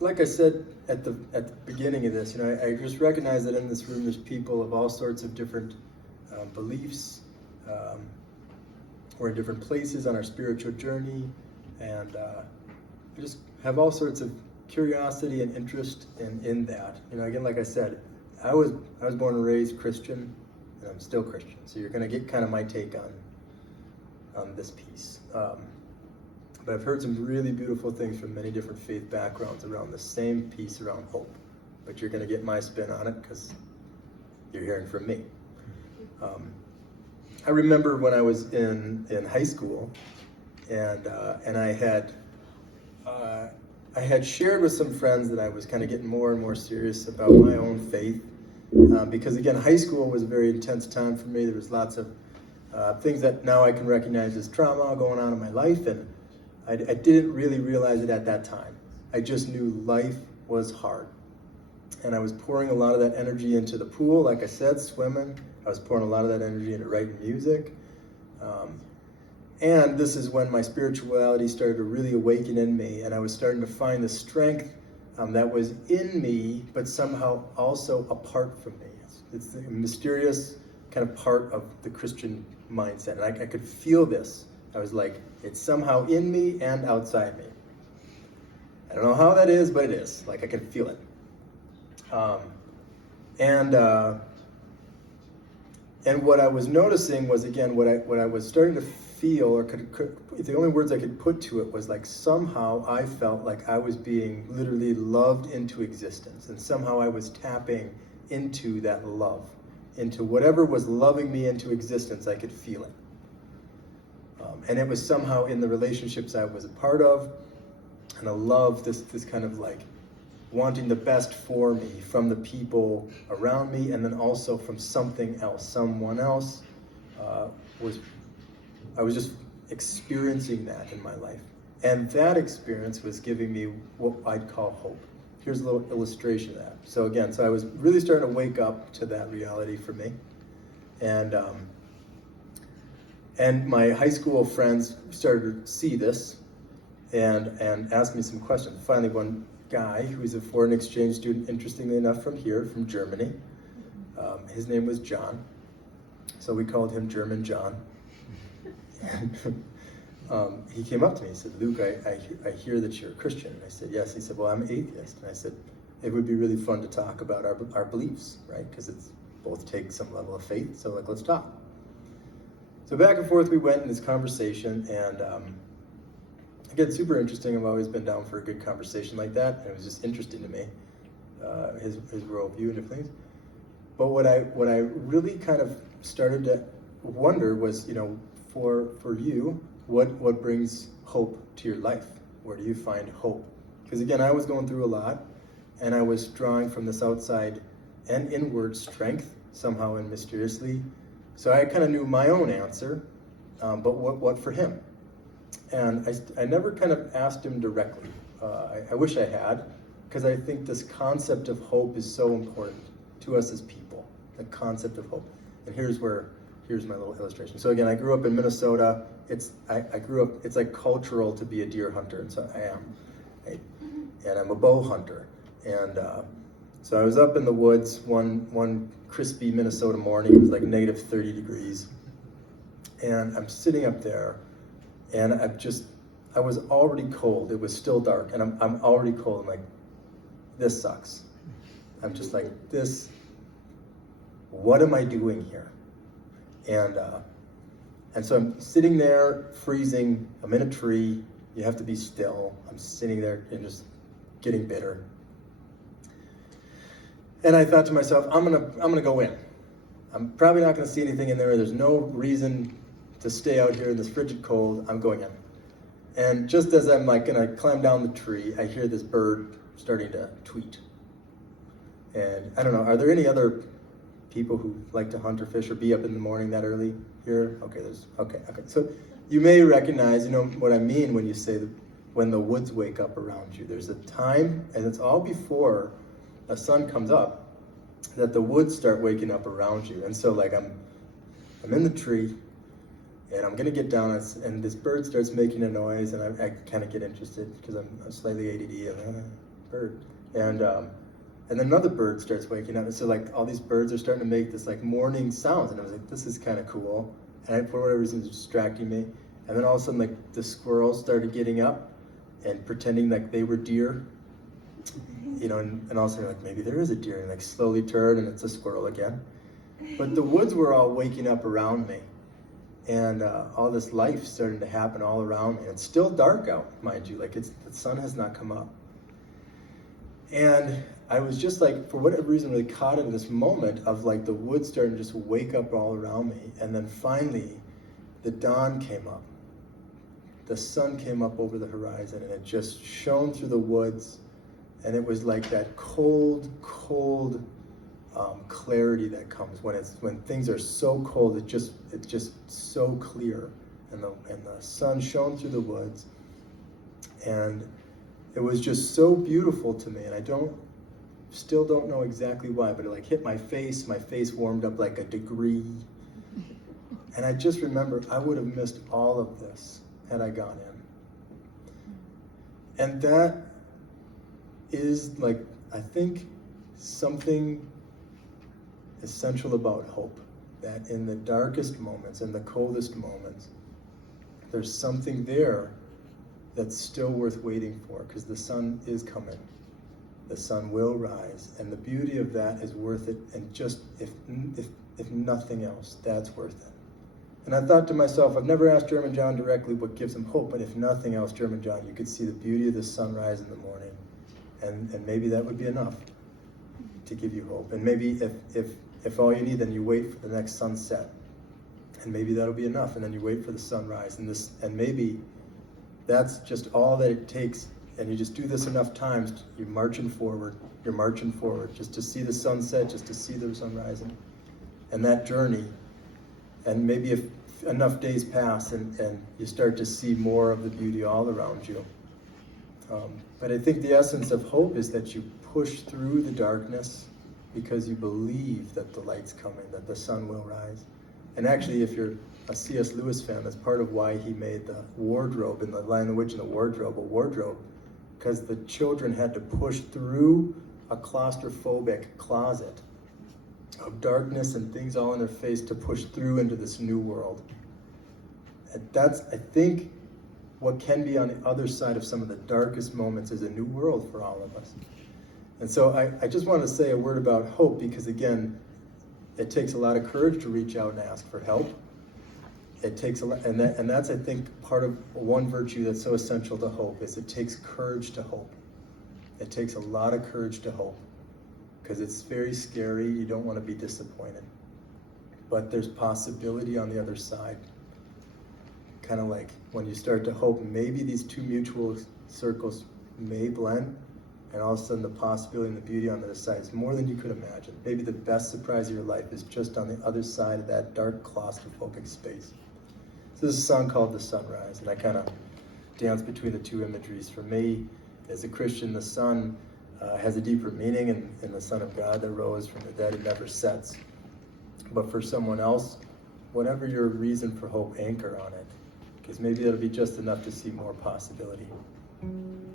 Like I said at the beginning of this, I just recognize that in this room there's people of all sorts of different beliefs. We're in different places on our spiritual journey, and we just have all sorts of curiosity and interest in that. Again, like I said, I was born and raised Christian, and I'm still Christian. So you're going to get kind of my take on this piece. But I've heard some really beautiful things from many different faith backgrounds around the same piece around hope. But you're going to get my spin on it because you're hearing from me. I remember when I was in high school, and I had shared with some friends that I was kind of getting more and more serious about my own faith, because again, high school was a very intense time for me. There was lots of things that now I can recognize as trauma going on in my life, and I didn't really realize it at that time. I just knew life was hard. And I was pouring a lot of that energy into the pool, like I said, swimming. I was pouring a lot of that energy into writing music. And this is when my spirituality started to really awaken in me, and I was starting to find the strength that was in me, but somehow also apart from me. It's a mysterious kind of part of the Christian mindset. And I could feel this. I was like, it's somehow in me and outside me. I don't know how that is, but it is. Like, I can feel it. And what I was noticing was, again, what I was starting to feel, or the only words I could put to it was like, somehow I felt like I was being literally loved into existence, and somehow I was tapping into that love, into whatever was loving me into existence. I could feel it. And it was somehow in the relationships I was a part of, and I love this kind of like wanting the best for me from the people around me, and then also from something else, someone else. I was just experiencing that in my life. And that experience was giving me what I'd call hope. Here's a little illustration of that. So again, I was really starting to wake up to that reality for me. And my high school friends started to see this and ask me some questions. Finally, one guy who's a foreign exchange student, interestingly enough, from here, from Germany. His name was John, so we called him German John. And he came up to me and said, Luke, I hear that you're a Christian. And I said, yes. He said, well, I'm an atheist. And I said, it would be really fun to talk about our beliefs, right? Because it's both take some level of faith, so let's talk. So back and forth we went in this conversation, and again, super interesting. I've always been down for a good conversation like that, and it was just interesting to me, his worldview and different things. But what I really kind of started to wonder was, for you, what brings hope to your life? Where do you find hope? Because again, I was going through a lot, and I was drawing from this outside and inward strength somehow and mysteriously. So I kind of knew my own answer, but what for him? And I never kind of asked him directly. I wish I had, because I think this concept of hope is so important to us as people, the concept of hope. And here's my little illustration. So again, I grew up in Minnesota. It's like cultural to be a deer hunter, and so I am. And I'm a bow hunter. And so I was up in the woods one crispy Minnesota morning. It was like negative 30 degrees. And I'm sitting up there, and I was already cold. It was still dark, and I'm already cold. I'm like, this sucks. I'm just like, what am I doing here? And so I'm sitting there freezing. I'm in a tree. You have to be still. I'm sitting there and just getting bitter. And I thought to myself, I'm gonna go in. I'm probably not gonna see anything in there. There's no reason to stay out here in this frigid cold. I'm going in. And just as I'm like gonna climb down the tree, I hear this bird starting to tweet. And I don't know, are there any other people who like to hunt or fish or be up in the morning that early here? Okay. So you may recognize, what I mean when you say that when the woods wake up around you. There's a time, and it's all before the sun comes up, that the woods start waking up around you. And so like I'm in the tree, And I'm gonna get down, and this bird starts making a noise, and I kind of get interested because I'm slightly ADD, and bird. And then another bird starts waking up, and so like all these birds are starting to make this like morning sounds, and I was like, this is kind of cool. And for whatever reason, it's distracting me. And then all of a sudden, like the squirrels started getting up and pretending like they were deer, you know, and all of a sudden like maybe there is a deer, and like slowly turn, and it's a squirrel again. But the woods were all waking up around me, and all this life started to happen all around me. It's still dark out, mind you, like the sun has not come up. And I was just like, for whatever reason, really caught in this moment of like the woods starting to just wake up all around me. And then finally, the dawn came up. The sun came up over the horizon, and it just shone through the woods. And it was like that cold clarity that comes when things are so cold. It's just so clear, and the sun shone through the woods, and it was just so beautiful to me. And I still don't know exactly why, but it like hit my face. My face warmed up like a degree, and I just remember I would have missed all of this had I gone in. And that is like, I think, something essential about hope, that in the darkest moments, in the coldest moments, there's something there that's still worth waiting for, because the sun is coming. The sun will rise, and the beauty of that is worth it. And just if nothing else, that's worth it. And I thought to myself, I've never asked German John directly what gives him hope, but if nothing else, German John, you could see the beauty of the sunrise in the morning, and maybe that would be enough to give you hope. And maybe if all you need, then you wait for the next sunset, and maybe that'll be enough. And then you wait for the sunrise, and maybe that's just all that it takes. And you just do this enough times, you're marching forward, just to see the sunset, just to see the sun rising. And that journey, and maybe if enough days pass and you start to see more of the beauty all around you. But I think the essence of hope is that you push through the darkness because you believe that the light's coming, that the sun will rise. And actually, if you're a C.S. Lewis fan, that's part of why he made the wardrobe in The Lion, the Witch, and the Wardrobe a wardrobe, because the children had to push through a claustrophobic closet of darkness and things all in their face to push through into this new world. And that's, I think, what can be on the other side of some of the darkest moments is a new world for all of us. And so I just want to say a word about hope, because again, it takes a lot of courage to reach out and ask for help. It takes a lot, and that's, I think, part of one virtue that's so essential to hope, is it takes courage to hope. It takes a lot of courage to hope, because it's very scary. You don't want to be disappointed. But there's possibility on the other side. Kind of like when you start to hope, maybe these two mutual circles may blend, and all of a sudden the possibility and the beauty on the other side is more than you could imagine. Maybe the best surprise of your life is just on the other side of that dark claustrophobic space. So this is a song called The Sunrise, and I kind of dance between the two imageries. For me, as a Christian, the sun has a deeper meaning, and the Son of God that rose from the dead, it never sets. But for someone else, whatever your reason for hope, anchor on it, because maybe it'll be just enough to see more possibility.